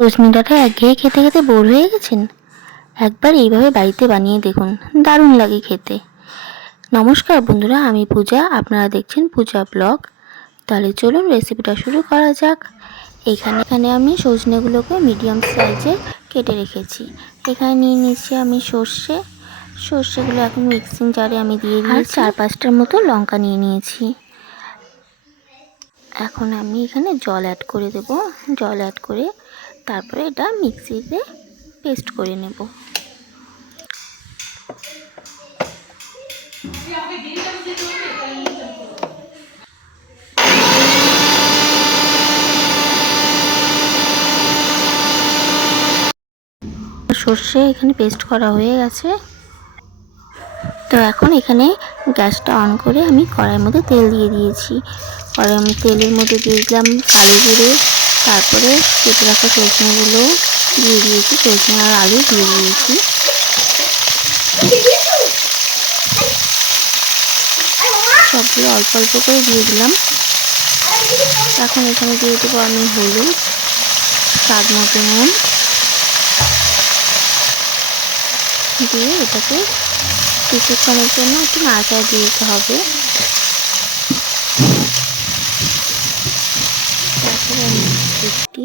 সজনে ডাঁটা একঘেয়ে খেতে খেতে বোর হয়ে গেছেন? একবার এইভাবে বাড়িতে বানিয়ে দেখুন, দারুণ লাগে খেতে। নমস্কার বন্ধুরা, আমি পূজা, আপনারা দেখছেন পূজা ব্লগ। তাহলে চলুন রেসিপিটা শুরু করা যাক। এখানে আমি সজনেগুলোকে মিডিয়াম সাইজে কেটে রেখেছি। এখানে নিয়ে নিচ্ছি আমি সর্ষেগুলো এখন মিক্সিং জারে আমি দিয়ে দিয়েছি। 4-5টার মতো লঙ্কা নিয়ে নিয়েছি। এখন আমি এখানে জল অ্যাড করে দেব। জল অ্যাড করে তারপরে এটা মিক্সিতে পেস্ট করে নেব। সর্ষে এখানে পেস্ট করা হয়ে গেছে। তো এখন এখানে গ্যাসটা অন করে আমি কড়াইয়ের মধ্যে তেল দিয়ে দিয়েছি। তেলের মধ্যে দিয়ে দিলাম কালো জিরে, তারপরে কেটে রাখা সজনেগুলো দিয়ে দিয়েছি, সজনে আর আলু দিয়ে দিয়েছি। সবগুলো অল্প অল্প করে দিয়ে দিলাম। এখন এখানে দিয়ে দেবো আমি হলুদ, স্বাদ মতো নুন দিয়ে এটাকে কিছুক্ষণের জন্য একটু নাড়াচাড়া দিয়ে দিতে হবে। তারপরে আমি একটি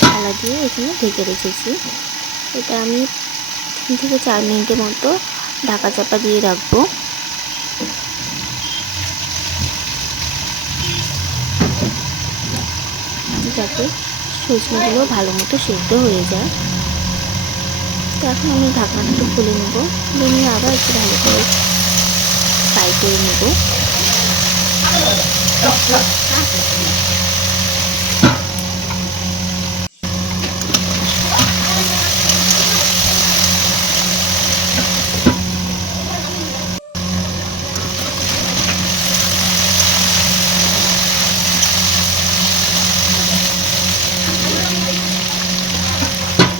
থালা দিয়ে এখানে ঢেকে রেখেছি। এটা আমি 3 থেকে 4 মিনিটের মতো ঢাকা চাপা দিয়ে রাখবো, যাতে সজনেগুলো ভালো মতো সেদ্ধ হয়ে যায়। তো এখন আমি ঢাকনাটা খুলে নেব, খুলে নিয়ে আবার একটু ভালো করে ফ্রাই করে নেব।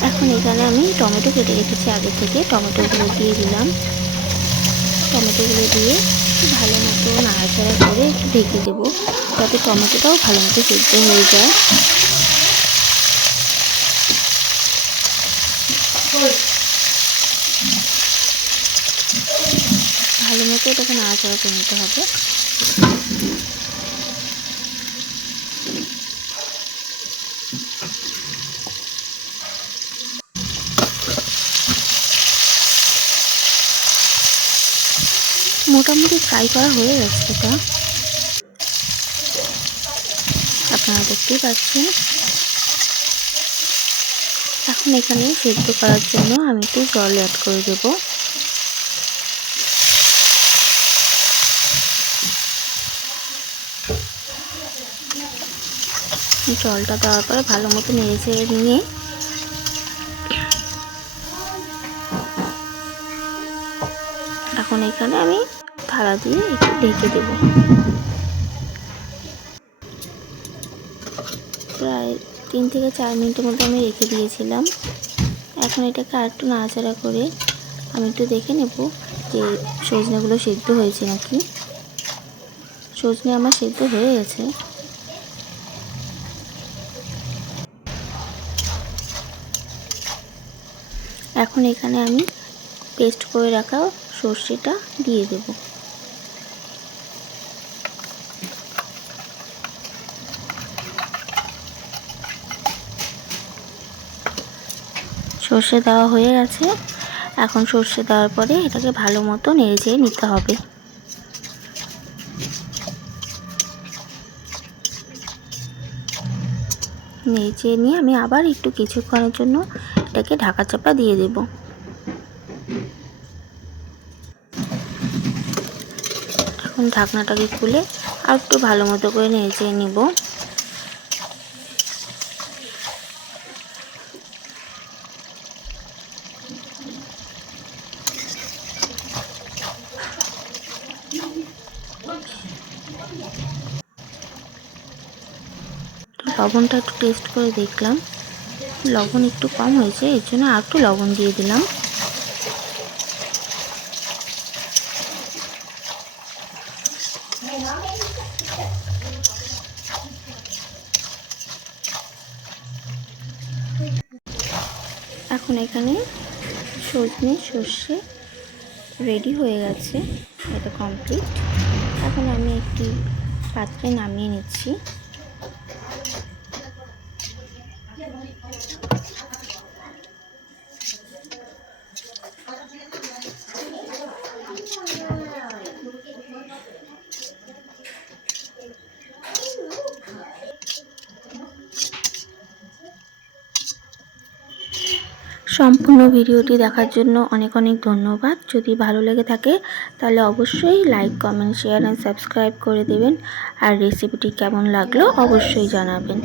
এখন এখানে আমি টমেটো কেটে রেখেছি আগে থেকে, টমেটোগুলো দিয়ে দিলাম। টমেটোগুলো দিয়ে ভালো মতো নাড়াচাড়া করে একটু ঢেকে দেবো, যাতে টমেটোটাও ভালো মতো সেদ্ধ হয়ে যায়। ভালো মতো এটাকে নাড়াচাড়া করে নিতে হবে। মোটামুটি ফ্রাই করা হয়ে গেছে, এটা আপনারা দেখতেই পাচ্ছেন। এখন এখানে সেদ্ধ করার জন্য আমি একটু জল অ্যাড করে দেব। জলটা দেওয়ার পরে ভালো মতো নেড়ে চেড়ে নিয়ে এখন এখানে আমি থালা দিয়ে একটু ঢেকে দেব। প্রায় 3 থেকে 4 মিনিটের মতো আমি রেখে দিয়েছিলাম। এখন এটাকে আর একটু নাড়াচাড়া করে আমি একটু দেখে নেব যে সজনেগুলো সেদ্ধ হয়েছে নাকি। সজনে আমার সেদ্ধ হয়ে গেছে। এখন এখানে আমি পেস্ট করে রাখা সর্ষেটা দিয়ে দেব। সর্ষে দেওয়া হয়ে গেছে। এখন সর্ষে দেওয়ার পরে এটাকে ভালো মতো নেড়ে চেড়ে নিতে হবে। নেড়ে চেড়ে নিয়ে আমি আবার একটু কিছুক্ষণের জন্য এটাকে ঢাকা চাপা দিয়ে দেব। এখন ঢাকনাটাকে খুলে আর একটু ভালো মতো করে নেড়ে চেড়ে নেব। লবণটা একটু টেস্ট করে দেখলাম, লবণ একটু কম হয়েছে, এর জন্য আর একটু লবণ দিয়ে দিলাম। এখন এখানে সজনে সর্ষে রেডি হয়ে গেছে, এটা কমপ্লিট। এখন আমি একটি পাত্রে নামিয়ে নিচ্ছি। সম্পূর্ণ ভিডিওটি দেখার জন্য অনেক অনেক ধন্যবাদ। যদি ভালো লেগে থাকে তাহলে অবশ্যই like, comment, share and subscribe করে দেবেন। আর রেসিপিটি কেমন লাগলো অবশ্যই জানাবেন।